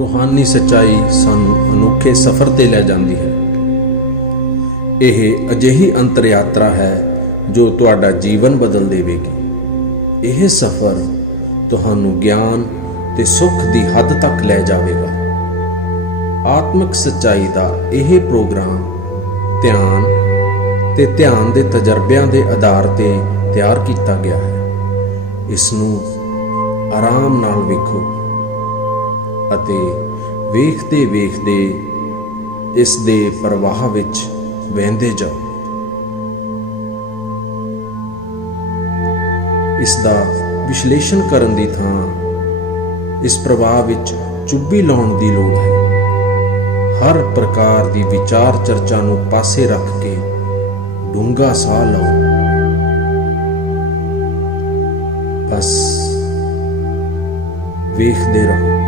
रूहानी सच्चाई सानू अनोखे सफ़र ते लै जांदी है। यह अजिही अंतर यात्रा है जो तुहाडा जीवन बदल देवेगी। यह सफ़र तुहानू ज्ञान ते सुख दी हद तक लै जावेगा। आत्मिक सच्चाई दा यह प्रोग्राम ध्यान ते ध्यान दे तजर्बिਆਂ दे आधार ते तैयार किया गया है। इसनू आराम नाल वेखो ਅਤੇ ਵੇਖਦੇ ਵੇਖਦੇ ਇਸ ਦੇ ਪ੍ਰਵਾਹ ਵਿੱਚ ਵਹਿੰਦੇ ਜਾਓ। ਇਸ ਦਾ ਵਿਸ਼ਲੇਸ਼ਣ ਕਰਨ ਦੀ ਥਾਂ ਇਸ ਪ੍ਰਵਾਹ ਵਿੱਚ ਚੁੱਭੀ ਲਾਉਣ ਦੀ ਲੋੜ ਹੈ। ਹਰ ਪ੍ਰਕਾਰ ਦੀ ਵਿਚਾਰ ਚਰਚਾ ਨੂੰ ਪਾਸੇ ਰੱਖ ਕੇ ਡੂੰਘਾ ਸਾਹ ਲਓ। ਬਸ ਵੇਖਦੇ ਰਹੋ।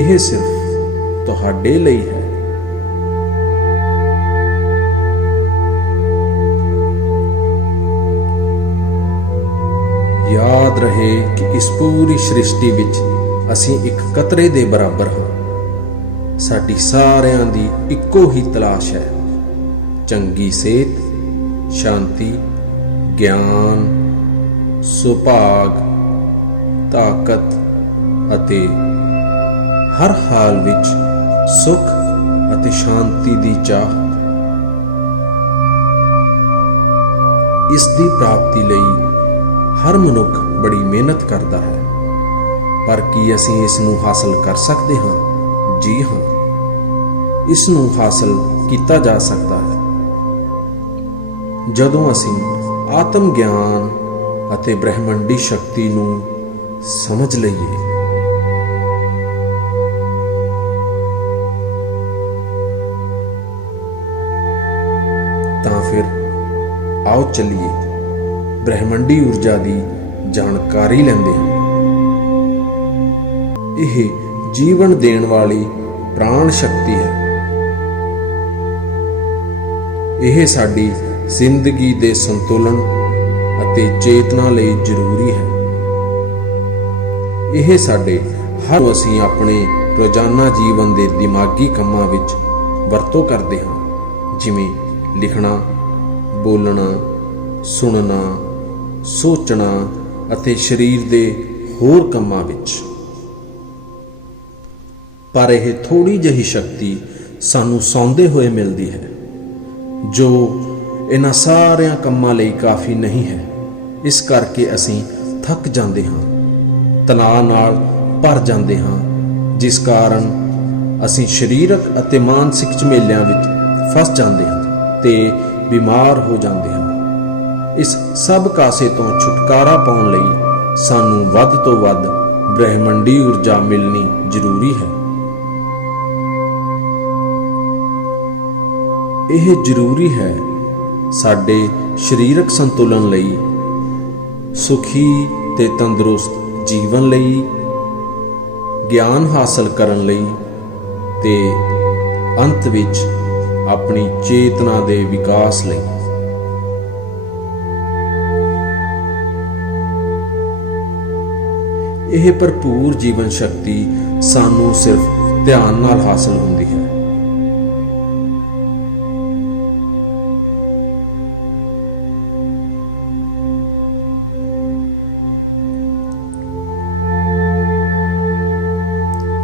ਇਹ ਸਿਰਫ ਤੁਹਾਡੇ ਲਈ ਹੈ। याद रहे कि इस पूरी सृष्टि विच असीं एक कतरे दे बराबर हाँ। साडी सारियां दी इक्को ही तलाश है, चंगी सेहत, शांति, ज्ञान, सुभाग, ताकत अते हर हाल विच सुख अते शांति दी चाह। इस दी प्राप्ति लई हर मनुख बड़ी मेहनत करता है, पर की असीं इस नूं हासिल कर सकते हाँ? जी हाँ, इस नूं हासिल किया जा सकता है जदों असीं आत्म ज्ञान अते ब्रह्मंडी शक्ति नूं समझ लईए। तां फिर आओ चलिए ब्रह्मंडी ऊर्जा की जानकारी लेंदे हैं। यह जीवन देण वाली प्राण शक्ति है। यह साडी जिंदगी दे संतुलन अते चेतना लई जरूरी है। यह साडे हर असीं अपने रोजाना जीवन दे दिमागी कामां विच वरतों करदे हां, जिवें लिखना, बोलना, सुनना, सोचना अते शरीर दे होर कामां विच। पर यह थोड़ी जही शक्ति सानू सौंदे हुए मिलती है, जो इन्हां सारियां कामां लई काफ़ी नहीं है। इस करके असीं थक जांदे हां, तनाव नाल भर जांदे हां, जिस कारण असीं शरीरक अते मानसिक झमेलिਆਂ विच फस जांदे हां ते बीमार हो जांदे हां। इस सब कासे तो छुटकारा पाउण लई सानू वध तो वध ब्रह्मंडी ऊर्जा मिलनी जरूरी है। यह जरूरी है साडे शरीरक संतुलन लई, सुखी ते तंदुरुस्त जीवन लई, ज्ञान हासिल करन लई ते अंत विच अपनी चेतना दे विकास लई। यह भरपूर जीवन शक्ति सानू सिर्फ ध्यान नाल हासिल होंदी है।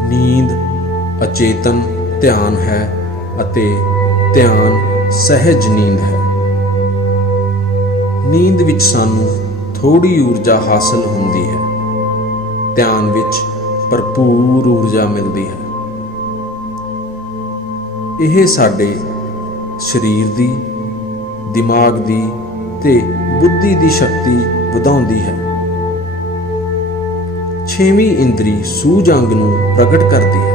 नींद अचेतन ध्यान है अते ध्यान सहज नींद है। नींद विच सानू थोड़ी ऊर्जा हासिल होंदी है, ध्यान विच भरपूर ऊर्जा मिलती है। यह साडे शरीर दी, दिमाग दी ते बुद्धि दी शक्ति वधाउंदी है। छेवीं इंद्री सूझ अंग नूं प्रगट करती है।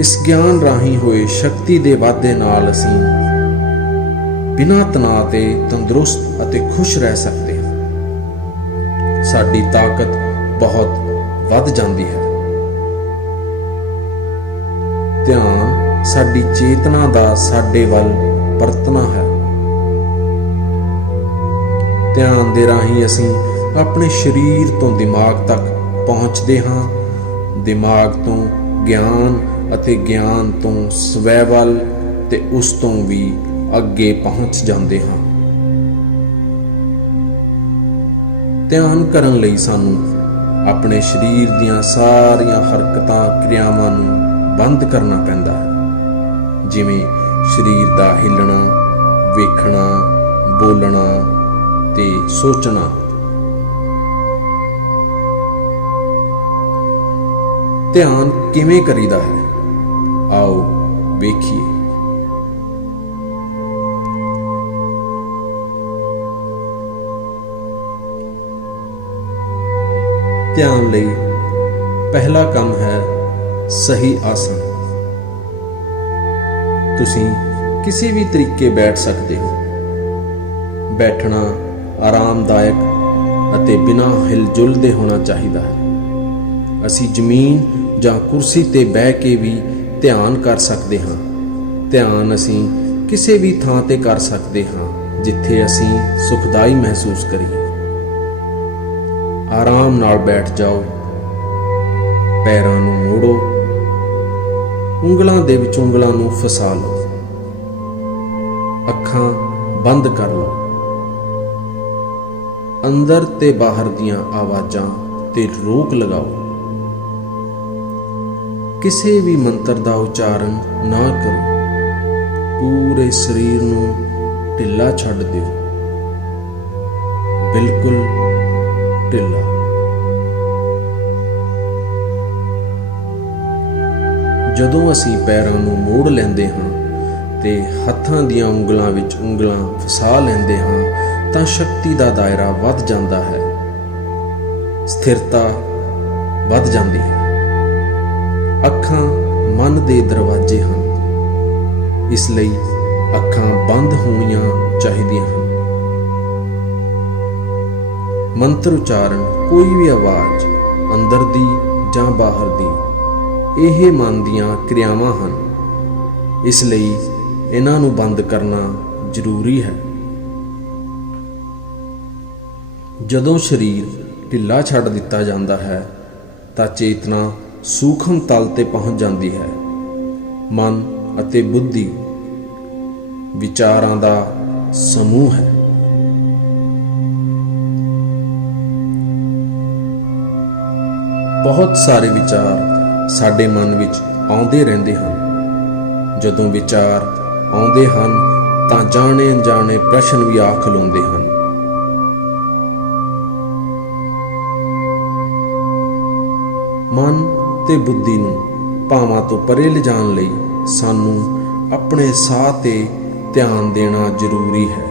इस ज्ञान राही होए शक्ति दे वाधे नाल असीं बिना तनाव ते तंदुरुस्त अते खुश रह सकते हैं। साडी ताकत बहुत वध जाती है। ध्यान साडी चेतना दा साडे वल परतना है। ध्यान दे राही असीं अपने शरीर तो दिमाग तक ਪਹੁੰਚਦੇ ਹਾਂ, ਦਿਮਾਗ ਤੋਂ ਗਿਆਨ ਅਤੇ ਗਿਆਨ ਤੋਂ ਸਵੈ ਵੱਲ ਤੇ ਉਸ ਤੋਂ ਵੀ ਅੱਗੇ ਪਹੁੰਚ ਜਾਂਦੇ ਹਾਂ। ਧਿਆਨ ਕਰਨ ਲਈ ਸਾਨੂੰ ਆਪਣੇ ਸਰੀਰ ਦੀਆਂ ਸਾਰੀਆਂ ਹਰਕਤਾਂ ਕਿਰਿਆਵਾਂ ਨੂੰ ਬੰਦ ਕਰਨਾ ਪੈਂਦਾ ਹੈ, ਜਿਵੇਂ ਸਰੀਰ ਦਾ ਹਿੱਲਣਾ, ਵੇਖਣਾ, ਬੋਲਣਾ ਤੇ ਸੋਚਣਾ। ਧਿਆਨ ਕਿਵੇਂ ਕਰੀਦਾ ਹੈ, ਆਓ ਵੇਖੀਏ। ਧਿਆਨ ਲਈ ਪਹਿਲਾ ਕੰਮ ਹੈ ਸਹੀ ਆਸਣ। ਤੁਸੀਂ ਕਿਸੇ ਵੀ ਤਰੀਕੇ ਬੈਠ ਸਕਦੇ ਹੋ। ਬੈਠਣਾ ਆਰਾਮਦਾਇਕ ਅਤੇ ਬਿਨਾਂ ਹਿਲਜੁਲ ਦੇ ਹੋਣਾ ਚਾਹੀਦਾ ਹੈ। ਅਸੀਂ ਜ਼ਮੀਨ ਜਾਂ ਕੁਰਸੀ ਤੇ ਬਹਿ ਕੇ ਵੀ ਧਿਆਨ ਕਰ ਸਕਦੇ ਹਾਂ। ਧਿਆਨ ਅਸੀਂ ਕਿਸੇ ਵੀ ਥਾਂ ਤੇ ਕਰ ਸਕਦੇ ਹਾਂ ਜਿੱਥੇ ਅਸੀਂ ਸੁਖਦਾਈ ਮਹਿਸੂਸ ਕਰੀਏ। ਆਰਾਮ ਨਾਲ ਬੈਠ ਜਾਓ, ਪੈਰਾਂ ਨੂੰ ਮੋੜੋ, ਉਂਗਲਾਂ ਦੇ ਵਿੱਚ ਉਂਗਲਾਂ ਨੂੰ ਫਸਾ ਲਓ, ਅੱਖਾਂ ਬੰਦ ਕਰ ਲਓ। ਅੰਦਰ ਤੇ ਬਾਹਰ ਦੀਆਂ ਆਵਾਜ਼ਾਂ ਤੇ ਰੋਕ ਲਗਾਓ। ਕਿਸੇ ਵੀ ਮੰਤਰ ਦਾ ਉਚਾਰਨ ਨਾ ਕਰੋ। ਪੂਰੇ ਸਰੀਰ ਨੂੰ ਢਿੱਲਾ ਛੱਡ ਦਿਓ, ਬਿਲਕੁਲ ਢਿੱਲਾ। ਜਦੋਂ ਅਸੀਂ ਪੈਰਾਂ ਨੂੰ ਮੋੜ ਲੈਂਦੇ ਹਾਂ ਤੇ ਹੱਥਾਂ ਦੀਆਂ ਉਂਗਲਾਂ ਵਿੱਚ ਉਂਗਲਾਂ ਫਸਾ ਲੈਂਦੇ ਹਾਂ ਤਾਂ ਸ਼ਕਤੀ ਦਾ ਦਾਇਰਾ ਵੱਧ ਜਾਂਦਾ ਹੈ, ਸਥਿਰਤਾ ਵੱਧ ਜਾਂਦੀ ਹੈ। ਅੱਖਾਂ ਮਨ ਦੇ ਦਰਵਾਜ਼ੇ ਹਨ, ਇਸ ਲਈ ਅੱਖਾਂ ਬੰਦ ਹੋਣੀਆਂ ਚਾਹੀਦੀਆਂ ਹਨ। ਮੰਤਰ ਉਚਾਰਨ ਕੋਈ ਵੀ ਆਵਾਜ਼ ਅੰਦਰ ਦੀ ਜਾਂ ਬਾਹਰ ਦੀ, ਇਹ ਮਨ ਦੀਆਂ ਕਿਰਿਆਵਾਂ ਹਨ, ਇਸ ਲਈ ਇਹਨਾਂ ਨੂੰ ਬੰਦ ਕਰਨਾ ਜ਼ਰੂਰੀ ਹੈ। ਜਦੋਂ ਸਰੀਰ ਢਿੱਲਾ ਛੱਡ ਦਿੱਤਾ ਜਾਂਦਾ ਹੈ ਤਾਂ ਚੇਤਨਾ ਸੂਖਮ ਤਲ ਤੇ ਪਹੁੰਚ ਜਾਂਦੀ ਹੈ। ਮਨ ਅਤੇ ਬੁੱਧੀ ਵਿਚਾਰਾਂ ਦਾ ਸਮੂਹ ਹੈ। ਬਹੁਤ ਸਾਰੇ ਵਿਚਾਰ ਸਾਡੇ ਮਨ ਵਿੱਚ ਆਉਂਦੇ ਰਹਿੰਦੇ ਹਨ। ਜਦੋਂ ਵਿਚਾਰ ਆਉਂਦੇ ਹਨ ਤਾਂ ਜਾਣੇ ਅਣਜਾਣੇ ਪ੍ਰਸ਼ਨ ਵੀ ਆ ਖਲੋਂਦੇ ਹਨ। ਮਨ ਤੇ ਬੁੱਧੀ ਨੂੰ ਭਾਵਾਂ ਤੋਂ ਪਰੇ ਲਿਜਾਣ ਲਈ ਸਾਨੂੰ ਆਪਣੇ ਸਾਹ ਤੇ ਧਿਆਨ ਦੇਣਾ ਜ਼ਰੂਰੀ ਹੈ।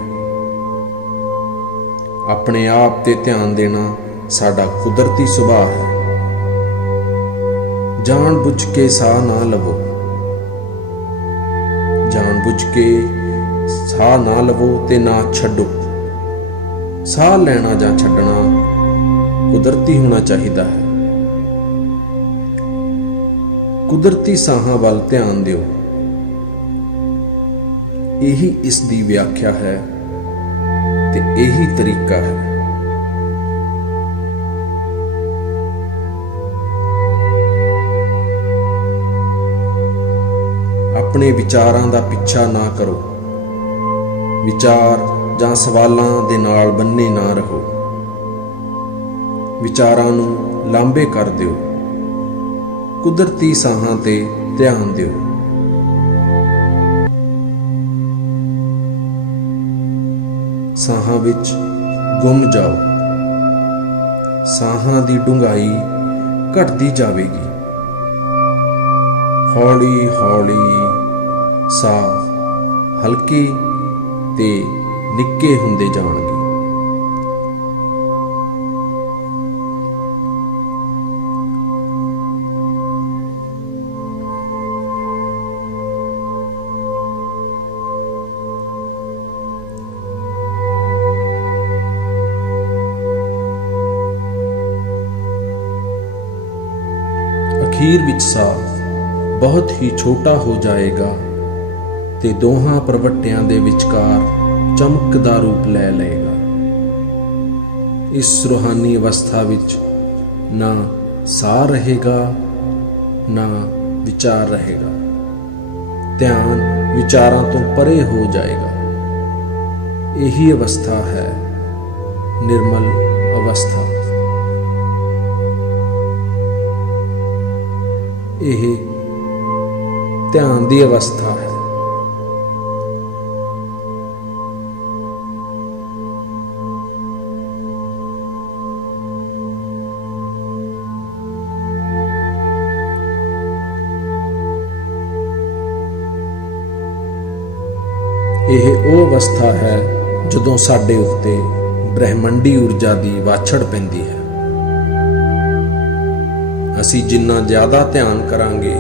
ਆਪਣੇ ਆਪ ਤੇ ਧਿਆਨ ਦੇਣਾ ਸਾਡਾ ਕੁਦਰਤੀ ਸੁਭਾਅ ਹੈ। ਜਾਣ ਬੁੱਝ ਕੇ ਸਾਹ ਨਾ ਲਵੋ। ਜਾਣ ਬੁੱਝ ਕੇ ਸਾਹ ਨਾ ਲਵੋ ਤੇ ਨਾ ਛੱਡੋ। ਸਾਹ ਲੈਣਾ ਜਾਂ ਛੱਡਣਾ ਕੁਦਰਤੀ ਹੋਣਾ ਚਾਹੀਦਾ ਹੈ। ਕੁਦਰਤੀ ਸਾਹਾਂ ਵੱਲ ਧਿਆਨ ਦਿਓ। ਇਹੀ ਇਸ ਦੀ ਵਿਆਖਿਆ ਹੈ ਤੇ ਇਹੀ ਤਰੀਕਾ ਹੈ। ਆਪਣੇ ਵਿਚਾਰਾਂ ਦਾ ਪਿੱਛਾ ਨਾ ਕਰੋ। ਵਿਚਾਰ ਜਾਂ ਸਵਾਲਾਂ ਦੇ ਨਾਲ ਬੰਨੇ ਨਾ ਰਹੋ। ਵਿਚਾਰਾਂ ਨੂੰ ਲਾਂਭੇ ਕਰ ਦਿਓ। ਕੁਦਰਤੀ ਸਾਹਾਂ ਤੇ ਧਿਆਨ ਦਿਓ। ਸਾਹਾਂ ਵਿੱਚ ਗੁੰਮ ਜਾਓ। ਸਾਹਾਂ ਦੀ ਡੂੰਘਾਈ ਘਟਦੀ ਜਾਵੇਗੀ। ਹੌਲੀ ਹੌਲੀ ਸਾਹ ਹਲਕੇ ਤੇ ਨਿੱਕੇ ਹੁੰਦੇ ਜਾਣਗੇ। ਅਖੀਰ ਵਿੱਚ ਸਾਹ ਬਹੁਤ ਹੀ ਛੋਟਾ ਹੋ ਜਾਏਗਾ ਤੇ ਦੋਹਾਂ ਪ੍ਰਵੱਟਿਆਂ ਦੇ ਵਿਚਕਾਰ ਚਮਕਦਾ ਰੂਪ ਲੈ ਲਏਗਾ। ਇਸ ਰੂਹਾਨੀ ਅਵਸਥਾ ਵਿੱਚ ਨਾ ਸਾਹ ਰਹੇਗਾ, ਨਾ ਵਿਚਾਰ ਰਹੇਗਾ। ਧਿਆਨ ਵਿਚਾਰਾਂ ਤੋਂ ਪਰੇ ਹੋ ਜਾਏਗਾ। ਇਹੀ ਅਵਸਥਾ ਹੈ ਨਿਰਮਲ ਅਵਸਥਾ। ਇਹ ਧਿਆਨ ਦੀ ਅਵਸਥਾ ਹੈ। ਇਹ ਉਹ ਅਵਸਥਾ ਹੈ ਜਦੋਂ ਸਾਡੇ ਉੱਤੇ ਬ੍ਰਹਿਮੰਡੀ ਊਰਜਾ ਦੀ ਵਾਛੜ ਪੈਂਦੀ ਹੈ। ਅਸੀਂ ਜਿੰਨਾ ਜ਼ਿਆਦਾ ਧਿਆਨ ਕਰਾਂਗੇ,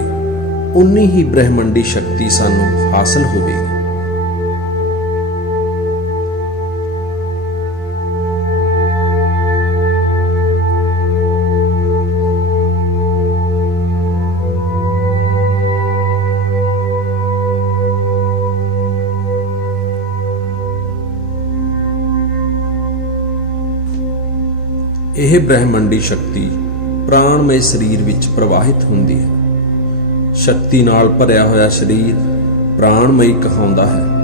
ਉਨੀ ਹੀ ਬ੍ਰਹਿਮੰਡੀ ਸ਼ਕਤੀ ਸਾਨੂੰ ਹਾਸਲ ਹੋਵੇਗੀ। ਇਹ ਬ੍ਰਹਿਮੰਡੀ ਸ਼ਕਤੀ ਪ੍ਰਾਣਮਈ ਸਰੀਰ ਵਿੱਚ ਪ੍ਰਵਾਹਿਤ ਹੁੰਦੀ ਹੈ। ਸ਼ਕਤੀ ਨਾਲ ਭਰਿਆ ਹੋਇਆ ਸਰੀਰ ਪ੍ਰਾਣਮਈ ਕਹਾਉਂਦਾ ਹੈ।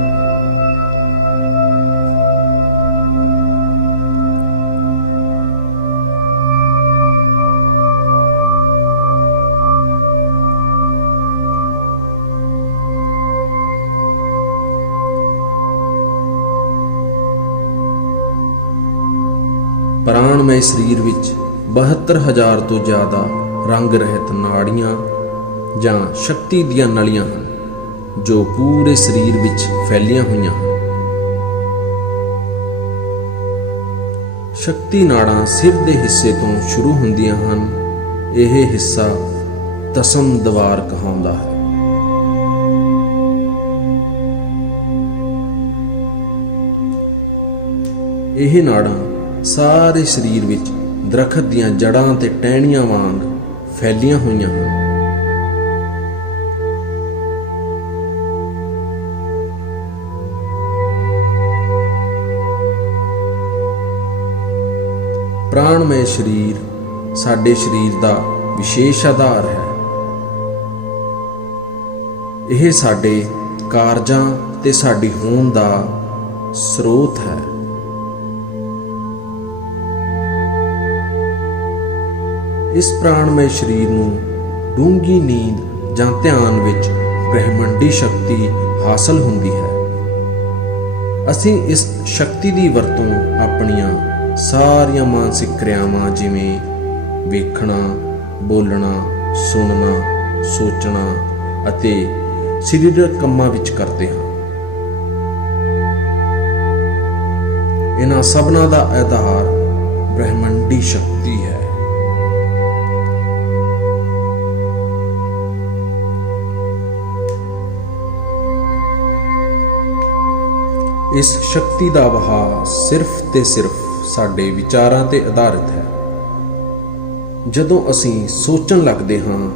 ਪ੍ਰਾਣਮਈ ਸਰੀਰ ਵਿੱਚ 72,000 ਤੋਂ ਜ਼ਿਆਦਾ ਰੰਗ ਰਹਿਤ ਨਾੜੀਆਂ ਜਾਂ ਸ਼ਕਤੀ ਦੀਆਂ ਨਲੀਆਂ ਹਨ, ਜੋ ਪੂਰੇ ਸਰੀਰ ਵਿੱਚ ਫੈਲੀਆਂ ਹੋਈਆਂ ਹਨ। ਸ਼ਕਤੀ ਨਾੜਾਂ ਸਿਰ ਦੇ ਹਿੱਸੇ ਤੋਂ ਸ਼ੁਰੂ ਹੁੰਦੀਆਂ ਹਨ। ਇਹ ਹਿੱਸਾ ਦਸਮ ਦਵਾਰ ਕਹਾਉਂਦਾ ਹੈ। ਇਹ ਨਾੜਾਂ ਸਾਰੇ ਸਰੀਰ ਵਿੱਚ ਦਰਖਤ ਦੀਆਂ ਜੜ੍ਹਾਂ ਤੇ ਟਹਿਣੀਆਂ ਵਾਂਗ ਫੈਲੀਆਂ ਹੋਈਆਂ ਹਨ। ਪ੍ਰਾਣਮਈ ਸਰੀਰ ਸਾਡੇ ਸਰੀਰ ਦਾ ਵਿਸ਼ੇਸ਼ ਆਧਾਰ ਹੈ। ਇਹ ਸਾਡੇ ਕਾਰਜਾਂ ਤੇ ਸਾਡੀ ਹੋਂਦ ਦਾ ਸਰੋਤ ਹੈ। ਇਸ ਪ੍ਰਾਣਮਈ ਸਰੀਰ ਨੂੰ ਡੂੰਘੀ ਨੀਂਦ ਜਾਂ ਧਿਆਨ ਵਿੱਚ ਬ੍ਰਹਿਮੰਡੀ ਸ਼ਕਤੀ ਹਾਸਲ ਹੁੰਦੀ ਹੈ। ਅਸੀਂ ਇਸ ਸ਼ਕਤੀ ਦੀ ਵਰਤੋਂ ਆਪਣੀਆਂ ਸਾਰੀਆਂ ਮਾਨਸਿਕ ਕਿਰਿਆਵਾਂ ਜਿਵੇਂ ਵੇਖਣਾ, ਬੋਲਣਾ, ਸੁਣਨਾ, ਸੋਚਣਾ ਅਤੇ ਸਰੀਰਕ ਕੰਮਾਂ ਵਿੱਚ ਕਰਦੇ ਹਾਂ। ਇਹਨਾਂ ਸਭਨਾਂ ਦਾ ਆਧਾਰ ਬ੍ਰਹਿਮੰਡੀ ਸ਼ਕਤੀ ਹੈ। ਇਸ ਸ਼ਕਤੀ ਦਾ ਵਹਾਅ ਸਿਰਫ ਤੇ ਸਿਰਫ ਸਾਡੇ ਵਿਚਾਰਾਂ ਤੇ ਆਧਾਰਿਤ ਹੈ। ਜਦੋਂ ਅਸੀਂ ਸੋਚਣ ਲੱਗਦੇ ਹਾਂ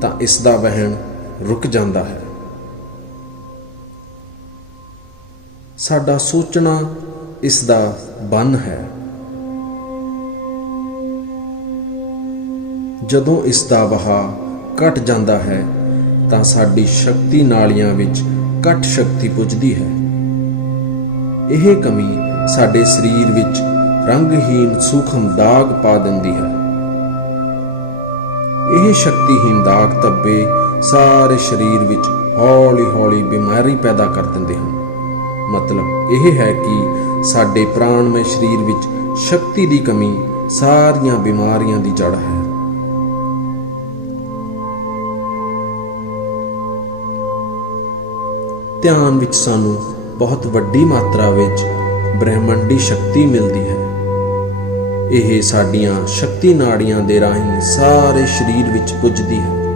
ਤਾਂ ਇਸ ਦਾ ਵਹਿਣ ਰੁਕ ਜਾਂਦਾ ਹੈ। ਸਾਡਾ ਸੋਚਣਾ ਇਸ ਦਾ ਬੰਨ ਹੈ। ਜਦੋਂ ਇਸ ਦਾ ਵਹਾਅ ਘਟ ਜਾਂਦਾ ਹੈ ਤਾਂ ਸਾਡੀ ਸ਼ਕਤੀ ਨਾਲੀਆਂ ਵਿੱਚ ਘੱਟ ਸ਼ਕਤੀ ਪੁੱਜਦੀ ਹੈ। ਇਹ ਕਮੀ ਸਾਡੇ ਸਰੀਰ ਵਿੱਚ ਰੰਗਹੀਨ ਸੂਖਮ ਦਾਗ ਪਾ ਦਿੰਦੀ ਹੈ। ਇਹ ਸ਼ਕਤੀਹੀਨ ਦਾਗ ਧੱਬੇ ਸਾਰੇ ਸਰੀਰ ਵਿੱਚ ਹੌਲੀ-ਹੌਲੀ ਬਿਮਾਰੀ ਪੈਦਾ ਕਰ ਦਿੰਦੇ ਹਨ। ਮਤਲਬ ਇਹ ਹੈ ਕਿ ਸਾਡੇ ਪ੍ਰਾਣਮਈ ਸਰੀਰ ਵਿੱਚ ਸ਼ਕਤੀ ਦੀ ਕਮੀ ਸਾਰੀਆਂ ਬਿਮਾਰੀਆਂ ਦੀ ਜੜ ਹੈ। ਧਿਆਨ ਵਿੱਚ ਸਾਨੂੰ ਬਹੁਤ ਵੱਡੀ ਮਾਤਰਾ ਵਿੱਚ ਬ੍ਰਹਿਮੰਡੀ ਸ਼ਕਤੀ ਮਿਲਦੀ ਹੈ। ਇਹ ਸਾਡੀਆਂ ਸ਼ਕਤੀ ਨਾੜੀਆਂ ਦੇ ਰਾਹੀਂ ਸਾਰੇ ਸਰੀਰ ਵਿੱਚ ਪੁੱਜਦੀ ਹੈ।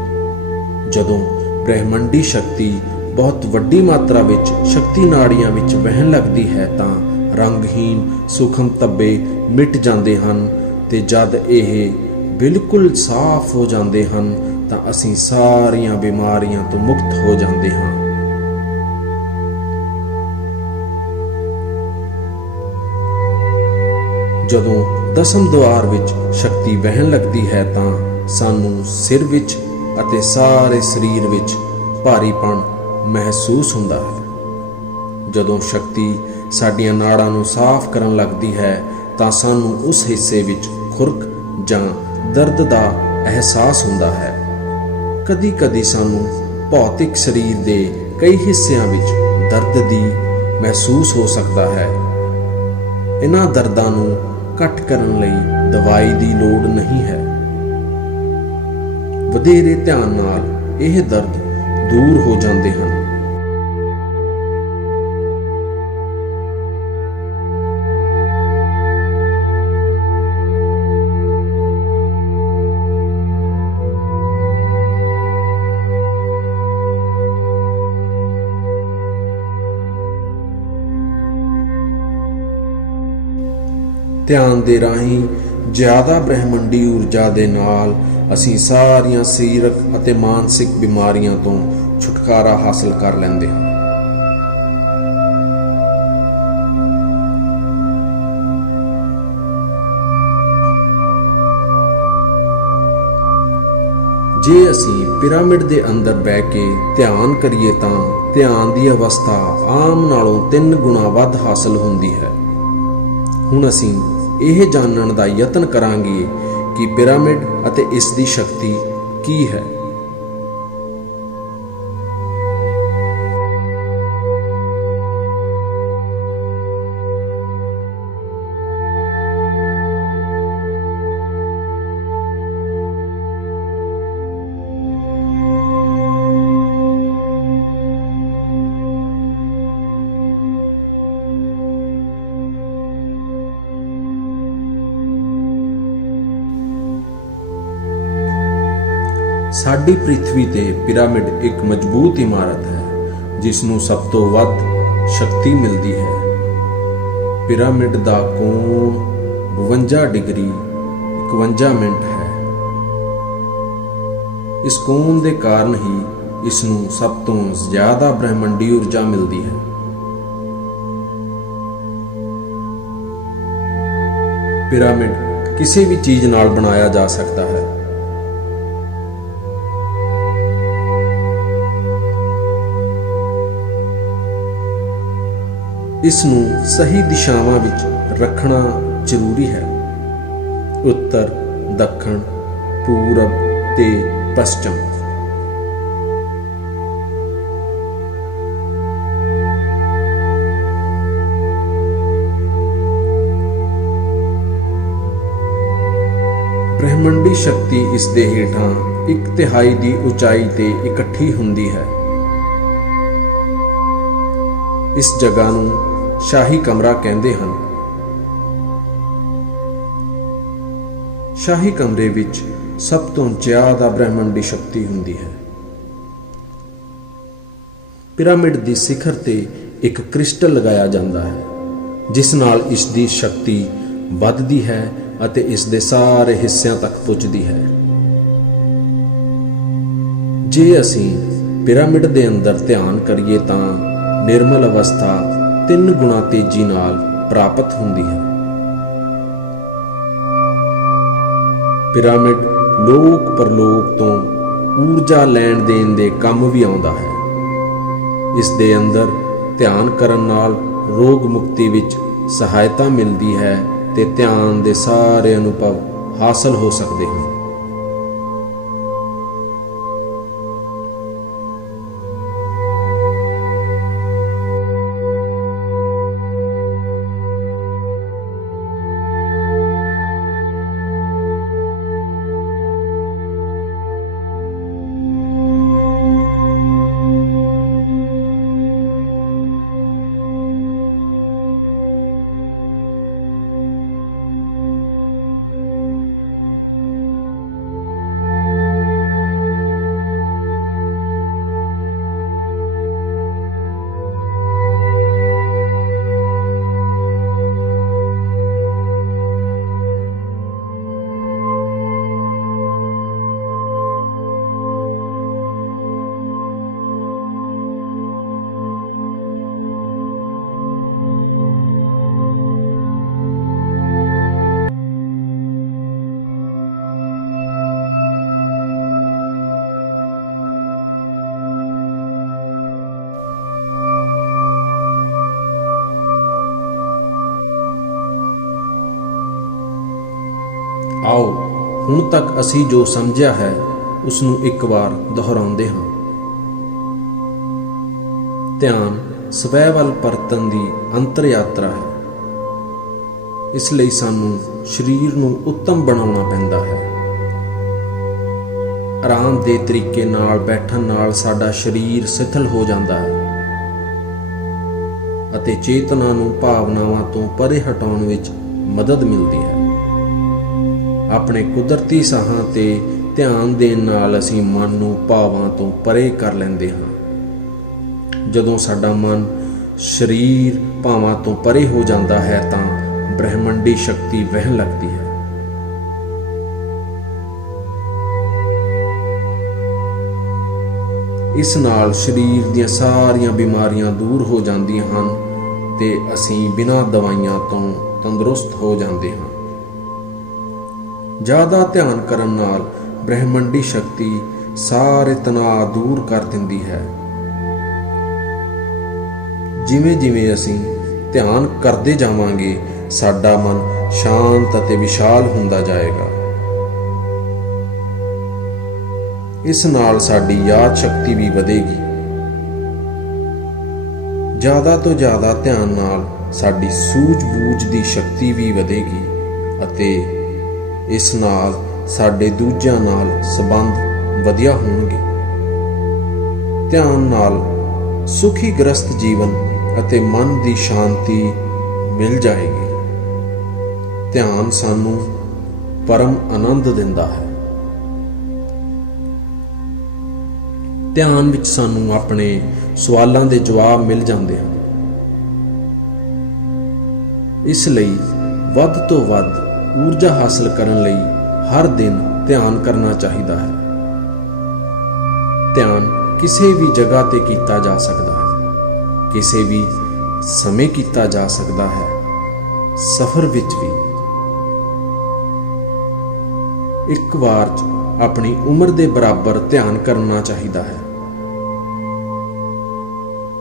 ਜਦੋਂ ਬ੍ਰਹਿਮੰਡੀ ਸ਼ਕਤੀ ਬਹੁਤ ਵੱਡੀ ਮਾਤਰਾ ਵਿੱਚ ਸ਼ਕਤੀ ਨਾੜੀਆਂ ਵਿੱਚ ਵਹਿਣ ਲੱਗਦੀ ਹੈ ਤਾਂ ਰੰਗਹੀਨ ਸੂਖਮ ਧੱਬੇ ਮਿਟ ਜਾਂਦੇ ਹਨ ਤੇ ਜਦ ਇਹ ਬਿਲਕੁਲ ਸਾਫ਼ ਹੋ ਜਾਂਦੇ ਹਨ ਤਾਂ ਅਸੀਂ ਸਾਰੀਆਂ ਬਿਮਾਰੀਆਂ ਤੋਂ ਮੁਕਤ ਹੋ ਜਾਂਦੇ ਹਾਂ। ਜਦੋਂ ਦਸਮ ਦੁਆਰ ਵਿੱਚ ਸ਼ਕਤੀ ਵਹਿਣ ਲੱਗਦੀ ਹੈ ਤਾਂ ਸਾਨੂੰ ਸਿਰ ਵਿੱਚ ਅਤੇ ਸਾਰੇ ਸਰੀਰ ਵਿੱਚ ਭਾਰੀਪਣ ਮਹਿਸੂਸ ਹੁੰਦਾ ਹੈ। ਜਦੋਂ ਸ਼ਕਤੀ ਸਾਡੀਆਂ ਨਾੜਾਂ ਨੂੰ ਸਾਫ਼ ਕਰਨ ਲੱਗਦੀ ਹੈ ਤਾਂ ਸਾਨੂੰ ਉਸ ਹਿੱਸੇ ਵਿੱਚ ਖੁਰਕ ਜਾਂ ਦਰਦ ਦਾ ਅਹਿਸਾਸ ਹੁੰਦਾ ਹੈ। ਕਦੀ-ਕਦੀ ਸਾਨੂੰ ਭੌਤਿਕ ਸਰੀਰ ਦੇ ਕਈ ਹਿੱਸਿਆਂ ਵਿੱਚ ਦਰਦ ਦੀ ਮਹਿਸੂਸ ਹੋ ਸਕਦਾ ਹੈ। ਇਹਨਾਂ ਦਰਦਾਂ ਨੂੰ ਘੱਟ ਕਰਨ ਲਈ ਦਵਾਈ ਦੀ ਲੋੜ ਨਹੀਂ ਹੈ। ਵਧੇਰੇ ਧਿਆਨ ਨਾਲ ਇਹ ਦਰਦ ਦੂਰ ਹੋ ਜਾਂਦੇ ਹਨ। ਧਿਆਨ ਦੇ ਰਾਹੀਂ ਜ਼ਿਆਦਾ ਬ੍ਰਹਿਮੰਡੀ ਊਰਜਾ ਦੇ ਨਾਲ ਅਸੀਂ ਸਾਰੀਆਂ ਸਰੀਰਕ ਅਤੇ ਮਾਨਸਿਕ ਬਿਮਾਰੀਆਂ ਤੋਂ ਛੁਟਕਾਰਾ ਹਾਸਲ ਕਰ ਲੈਂਦੇ ਹਾਂ। ਜੇ ਅਸੀਂ ਪਿਰਾਮਿਡ ਦੇ ਅੰਦਰ ਬਹਿ ਕੇ ਧਿਆਨ ਕਰੀਏ ਤਾਂ ਧਿਆਨ ਦੀ ਅਵਸਥਾ ਆਮ ਨਾਲੋਂ 3 ਗੁਣਾ ਵੱਧ ਹਾਸਲ ਹੁੰਦੀ ਹੈ। ਹੁਣ ਅਸੀਂ ਇਹ ਜਾਣਨ ਦਾ ਯਤਨ ਕਰਾਂਗੇ ਕਿ ਪਿਰਾਮਿਡ ਅਤੇ ਇਸ ਦੀ ਸ਼ਕਤੀ ਕੀ ਹੈ। ਸਾਡੀ ਪ੍ਰਿਥਵੀ ਤੇ ਪਿਰਾਮਿਡ ਇੱਕ ਮਜ਼ਬੂਤ ਇਮਾਰਤ ਹੈ ਜਿਸ ਨੂੰ ਸਭ ਤੋਂ ਵੱਧ ਸ਼ਕਤੀ ਮਿਲਦੀ ਹੈ। ਪਿਰਾਮਿਡ ਦਾ ਕੋਣ 52 ਡਿਗਰੀ 51 ਮਿੰਟ ਹੈ। ਇਸ ਕੋਣ ਦੇ ਕਾਰਨ ਹੀ ਇਸ ਨੂੰ ਸਭ ਤੋਂ ਜ਼ਿਆਦਾ ਬ੍ਰਹਿਮੰਡੀ ਊਰਜਾ ਮਿਲਦੀ ਹੈ। ਪਿਰਾਮਿਡ ਕਿਸੇ ਵੀ ਚੀਜ਼ ਨਾਲ ਬਣਾਇਆ ਜਾ ਸਕਦਾ ਹੈ। ਇਸ ਨੂੰ ਸਹੀ ਦਿਸ਼ਾਵਾਂ ਵਿੱਚ ਰੱਖਣਾ ਜ਼ਰੂਰੀ ਹੈ। ਉੱਤਰ, ਦੱਖਣ, ਪੂਰਬ ਤੇ ਪੱਛਮ। ਬ੍ਰਹਿਮੰਡੀ ਸ਼ਕਤੀ ਇਸ ਦੇ ਹੇਠਾਂ 1/3 ਦੀ ਉਚਾਈ ਤੇ ਇਕੱਠੀ ਹੁੰਦੀ ਹੈ। ਇਸ ਜਗ੍ਹਾ ਨੂੰ ਸ਼ਾਹੀ ਕਮਰਾ ਕਹਿੰਦੇ ਹਨ। ਸ਼ਾਹੀ ਕਮਰੇ ਵਿੱਚ ਸਭ ਤੋਂ ਜ਼ਿਆਦਾ ਬ੍ਰਹਿਮੰਡੀ ਸ਼ਕਤੀ ਹੁੰਦੀ ਹੈ। ਪਿਰਾਮਿਡ ਦੀ ਸਿਖਰ ਤੇ ਇੱਕ ਕ੍ਰਿਸਟਲ ਲਗਾਇਆ ਜਾਂਦਾ ਹੈ ਜਿਸ ਨਾਲ ਇਸ ਦੀ ਸ਼ਕਤੀ ਵੱਧਦੀ ਹੈ ਅਤੇ ਇਸ ਦੇ ਸਾਰੇ ਹਿੱਸਿਆਂ ਤੱਕ ਪੁੱਜਦੀ ਹੈ। ਜੇ ਅਸੀਂ ਪਿਰਾਮਿਡ ਦੇ ਅੰਦਰ ਧਿਆਨ ਕਰੀਏ ਤਾਂ ਨਿਰਮਲ ਅਵਸਥਾ 3 ਗੁਣਾ ਤੇਜ਼ੀ ਨਾਲ ਪ੍ਰਾਪਤ ਹੁੰਦੀ ਹੈ। ਪਿਰਾਮਿਡ ਲੋਕ ਪਰਲੋਕ ਤੋਂ ਊਰਜਾ ਲੈਣ ਦੇਣ ਦੇ ਕੰਮ ਵੀ ਆਉਂਦਾ ਹੈ। ਇਸ ਦੇ ਅੰਦਰ ਧਿਆਨ ਕਰਨ ਨਾਲ ਰੋਗ ਮੁਕਤੀ ਵਿੱਚ ਸਹਾਇਤਾ ਮਿਲਦੀ ਹੈ ਤੇ ਧਿਆਨ ਦੇ ਸਾਰੇ ਅਨੁਭਵ ਹਾਸਲ ਹੋ ਸਕਦੇ ਹਨ। ਆਓ ਹੁਣ ਤੱਕ ਅਸੀਂ ਜੋ ਸਮਝਿਆ ਹੈ ਉਸ ਨੂੰ ਇੱਕ ਵਾਰ ਦੁਹਰਾਉਂਦੇ ਹਾਂ। ਧਿਆਨ ਸਵੈ ਵੱਲ ਪਰਤਣ ਦੀ ਅੰਤਰ ਯਾਤਰਾ ਹੈ। ਇਸ ਲਈ ਸਾਨੂੰ ਸਰੀਰ ਨੂੰ ਉੱਤਮ ਬਣਾਉਣਾ ਪੈਂਦਾ ਹੈ। ਆਰਾਮ ਦੇ ਤਰੀਕੇ ਨਾਲ ਬੈਠਣ ਨਾਲ ਸਾਡਾ ਸਰੀਰ ਸਿਥਲ ਹੋ ਜਾਂਦਾ ਹੈ ਅਤੇ ਚੇਤਨਾ ਨੂੰ ਭਾਵਨਾਵਾਂ ਤੋਂ ਪਰੇ ਹਟਾਉਣ ਵਿੱਚ ਮਦਦ ਮਿਲਦੀ ਹੈ। ਆਪਣੇ ਕੁਦਰਤੀ ਸਾਹਾਂ ਤੇ ਧਿਆਨ ਦੇਣ ਨਾਲ ਅਸੀਂ ਮਨ ਨੂੰ ਭਾਵਾਂ ਤੋਂ ਪਰੇ ਕਰ ਲੈਂਦੇ ਹਾਂ। ਜਦੋਂ ਸਾਡਾ ਮਨ ਸਰੀਰ ਭਾਵਾਂ ਤੋਂ ਪਰੇ ਹੋ ਜਾਂਦਾ ਹੈ ਤਾਂ ਬ੍ਰਹਿਮੰਡੀ ਸ਼ਕਤੀ ਵਹਿਣ ਲੱਗਦੀ ਹੈ। ਇਸ ਨਾਲ ਸਰੀਰ ਦੀਆਂ ਸਾਰੀਆਂ ਬਿਮਾਰੀਆਂ ਦੂਰ ਹੋ ਜਾਂਦੀਆਂ ਹਨ ਤੇ ਅਸੀਂ ਬਿਨਾਂ ਦਵਾਈਆਂ ਤੋਂ ਤੰਦਰੁਸਤ ਹੋ ਜਾਂਦੇ ਹਾਂ। ਜ਼ਿਆਦਾ ਧਿਆਨ ਕਰਨ ਨਾਲ ਬ੍ਰਹਿਮੰਡੀ ਸ਼ਕਤੀ ਸਾਰੇ ਤਣਾਅ ਦੂਰ ਕਰ ਦਿੰਦੀ ਹੈ। ਜਿਵੇਂ ਜਿਵੇਂ ਅਸੀਂ ਧਿਆਨ ਕਰਦੇ ਜਾਵਾਂਗੇ ਸਾਡਾ ਮਨ ਸ਼ਾਂਤ ਅਤੇ ਵਿਸ਼ਾਲ ਹੁੰਦਾ ਜਾਏਗਾ। ਇਸ ਨਾਲ ਸਾਡੀ ਯਾਦ ਸ਼ਕਤੀ ਵੀ ਵਧੇਗੀ। ਜ਼ਿਆਦਾ ਤੋਂ ਜ਼ਿਆਦਾ ਧਿਆਨ ਨਾਲ ਸਾਡੀ ਸੂਝ-ਬੂਝ ਦੀ ਸ਼ਕਤੀ ਵੀ ਵਧੇਗੀ ਅਤੇ ਇਸ ਨਾਲ ਸਾਡੇ ਦੂਜਿਆਂ ਨਾਲ ਸੰਬੰਧ ਵਧੀਆ ਹੋਣਗੇ। ਧਿਆਨ ਨਾਲ ਸੁਖੀ ਗ੍ਰਸਤ ਜੀਵਨ ਅਤੇ ਮਨ ਦੀ ਸ਼ਾਂਤੀ ਮਿਲ ਜਾਏਗੀ। ਧਿਆਨ ਸਾਨੂੰ ਪਰਮ ਆਨੰਦ ਦਿੰਦਾ ਹੈ। ਧਿਆਨ ਵਿੱਚ ਸਾਨੂੰ ਆਪਣੇ ਸਵਾਲਾਂ ਦੇ ਜਵਾਬ ਮਿਲ ਜਾਂਦੇ ਹਨ। ਇਸ ਲਈ ਵੱਧ ਤੋਂ ਵੱਧ ਊਰਜਾ ਹਾਸਲ ਕਰਨ ਲਈ ਹਰ ਦਿਨ ਧਿਆਨ ਕਰਨਾ ਚਾਹੀਦਾ ਹੈ। ਧਿਆਨ ਕਿਸੇ ਵੀ ਜਗ੍ਹਾ ਤੇ ਕੀਤਾ ਜਾ ਸਕਦਾ ਹੈ, ਕਿਸੇ ਵੀ ਸਮੇਂ ਕੀਤਾ ਜਾ ਸਕਦਾ ਹੈ, ਸਫ਼ਰ ਵਿੱਚ ਵੀ। ਇੱਕ ਵਾਰ 'ਚ ਆਪਣੀ ਉਮਰ ਦੇ ਬਰਾਬਰ ਧਿਆਨ ਕਰਨਾ ਚਾਹੀਦਾ ਹੈ।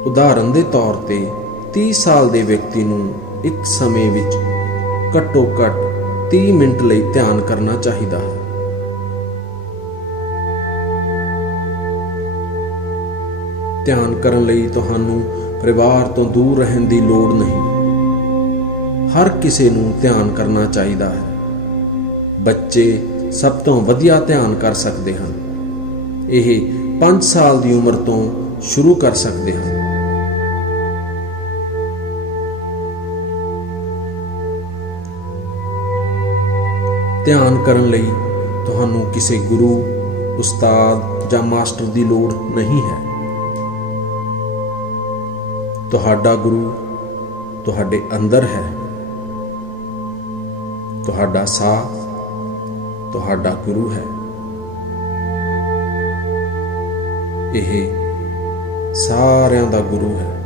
ਉਦਾਹਰਨ ਦੇ ਤੌਰ ਤੇ 30 ਸਾਲ ਦੇ ਵਿਅਕਤੀ ਨੂੰ ਇੱਕ ਸਮੇਂ ਵਿੱਚ ਘੱਟੋ ਘੱਟ 30 ਮਿੰਟ ਲਈ ਧਿਆਨ ਕਰਨਾ ਚਾਹੀਦਾ ਹੈ। ਧਿਆਨ ਕਰਨ ਲਈ ਤੁਹਾਨੂੰ ਪਰਿਵਾਰ ਤੋਂ ਦੂਰ ਰਹਿਣ ਦੀ ਲੋੜ ਨਹੀਂ। ਹਰ ਕਿਸੇ ਨੂੰ ਧਿਆਨ ਕਰਨਾ ਚਾਹੀਦਾ ਹੈ। ਬੱਚੇ ਸਭ ਤੋਂ ਵਧੀਆ ਧਿਆਨ ਕਰ ਸਕਦੇ ਹਨ। ਇਹ 5 ਸਾਲ ਦੀ ਉਮਰ ਤੋਂ ਸ਼ੁਰੂ ਕਰ ਸਕਦੇ ਹਨ। ਧਿਆਨ ਕਰਨ ਲਈ ਤੁਹਾਨੂੰ ਕਿਸੇ ਗੁਰੂ, ਉਸਤਾਦ ਜਾਂ ਮਾਸਟਰ ਦੀ ਲੋੜ ਨਹੀਂ ਹੈ। ਤੁਹਾਡਾ ਗੁਰੂ ਤੁਹਾਡੇ ਅੰਦਰ ਹੈ। ਤੁਹਾਡਾ ਸਾਹ ਤੁਹਾਡਾ ਗੁਰੂ ਹੈ। ਇਹ ਸਾਰਿਆਂ ਦਾ ਗੁਰੂ ਹੈ।